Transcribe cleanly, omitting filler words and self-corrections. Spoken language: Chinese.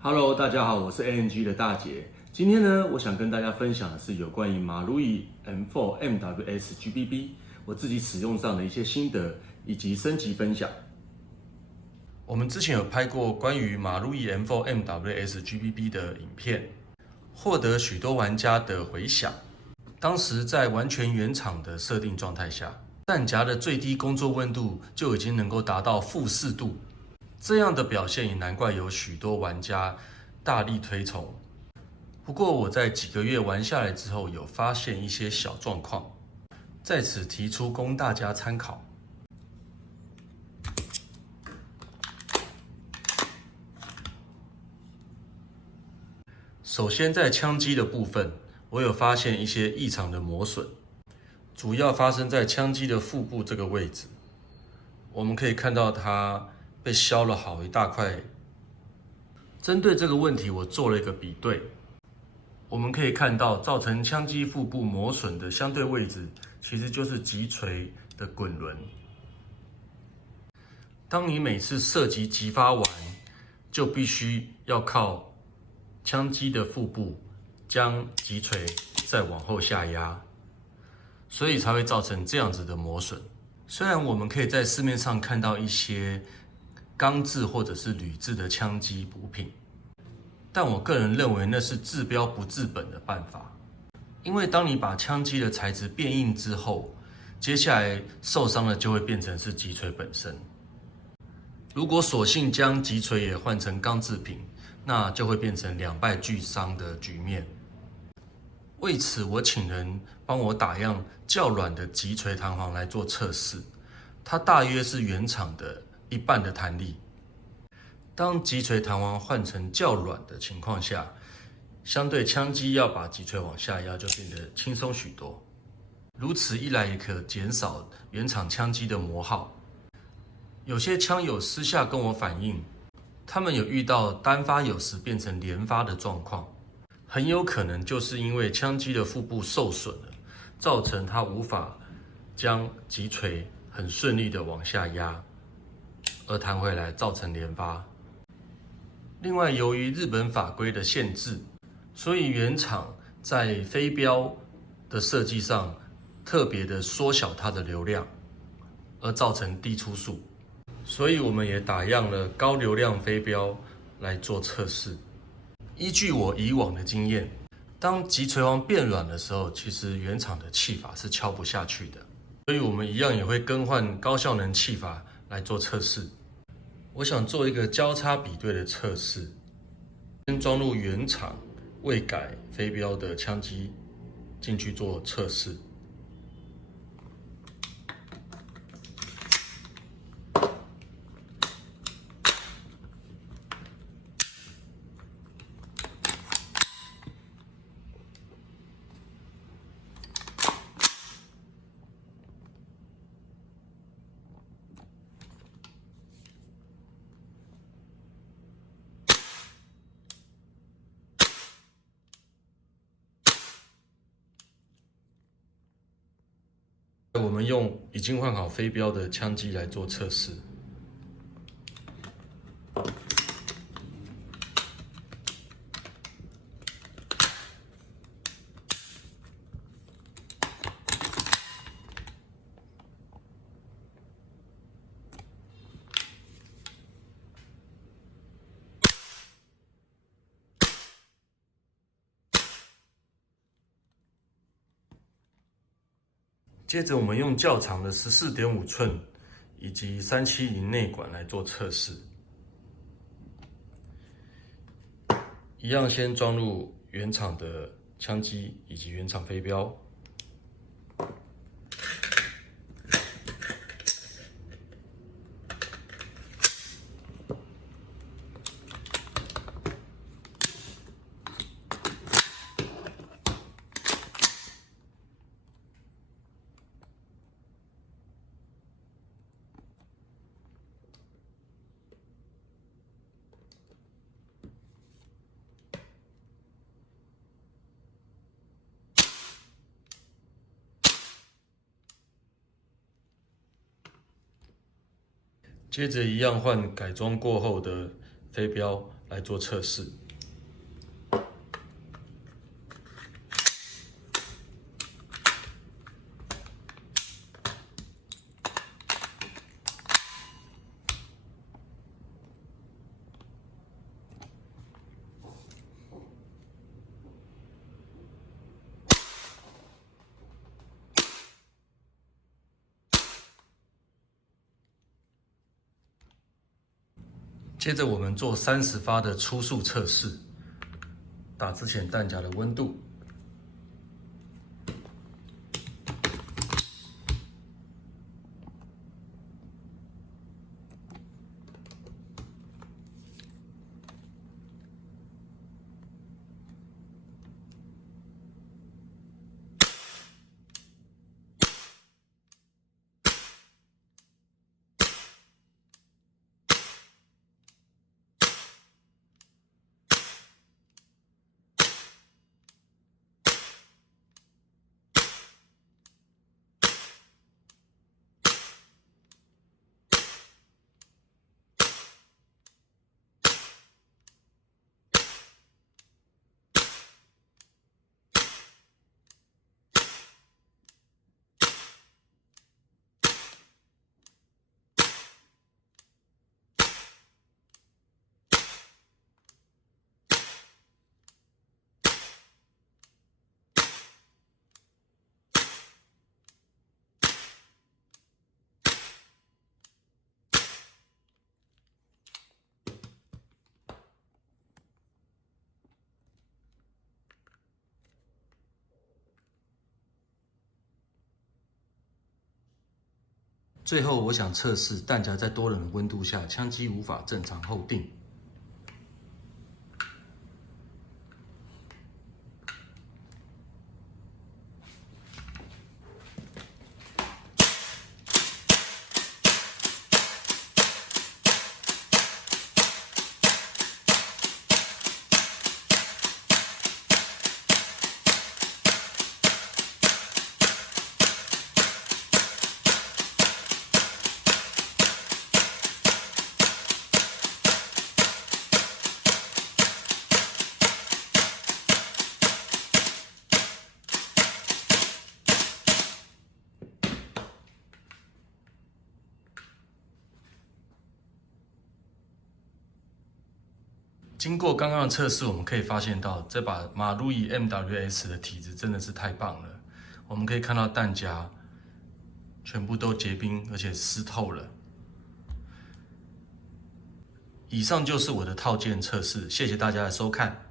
Hello，大家好，我是 ANG 的大姐。今天呢，我想跟大家分享的是有关于马路易 M4 MWS GBB 我自己使用上的一些心得以及升级分享。我们之前有拍过关于马路易 M4 MWS GBB 的影片，获得许多玩家的回响。当时在完全原厂的设定状态下，弹夹的最低工作温度就已经能够达到-4度。这样的表现也难怪有许多玩家大力推崇。不过我在几个月玩下来之后，有发现一些小状况，在此提出供大家参考。首先在枪机的部分，我有发现一些异常的磨损，主要发生在枪机的腹部这个位置。我们可以看到它被削了好一大块。针对这个问题，我做了一个比对。我们可以看到，造成枪机腹部磨损的相对位置，其实就是击锤的滚轮。当你每次射击击发完，就必须要靠枪机的腹部将击锤再往后下压，所以才会造成这样子的磨损。虽然我们可以在市面上看到一些钢制或者是铝制的枪机补品，但我个人认为那是治标不治本的办法。因为当你把枪机的材质变硬之后，接下来受伤的就会变成是击锤本身。如果索性将击锤也换成钢制品，那就会变成两败俱伤的局面。为此，我请人帮我打样较软的击锤弹簧来做测试，它大约是原厂的一半的弹力。当击锤弹簧换成较软的情况下，相对枪机要把击锤往下压就变得轻松许多。如此一来，也可减少原厂枪机的磨耗。有些枪友私下跟我反映，他们有遇到单发有时变成连发的状况，很有可能就是因为枪机的腹部受损了，造成它无法将击锤很顺利的往下压，而弹回来造成连发。另外，由于日本法规的限制，所以原厂在飞镖的设计上特别的缩小它的流量，而造成低出速。所以我们也打样了高流量飞镖来做测试。依据我以往的经验，当击锤簧变软的时候，其实原厂的气阀是敲不下去的，所以我们一样也会更换高效能气阀来做测试。我想做一个交叉比对的测试，先装入原厂未改飞镖的枪机进去做测试。我们用已经换好飞镖的枪机来做测试。接着我们用较长的14.5寸以及370内管来做测试。一样先装入原厂的枪机以及原厂飞镖。接着一样换改装过后的飞镖来做测试。接着我们做30发的初速测试，打之前弹夹的温度。最后，我想测试弹夹在多冷的温度下，枪机无法正常后定。经过刚刚的测试，我们可以发现到这把马路易 MWS 的体质真的是太棒了。我们可以看到弹夹全部都结冰，而且湿透了。以上就是我的套件测试，谢谢大家的收看。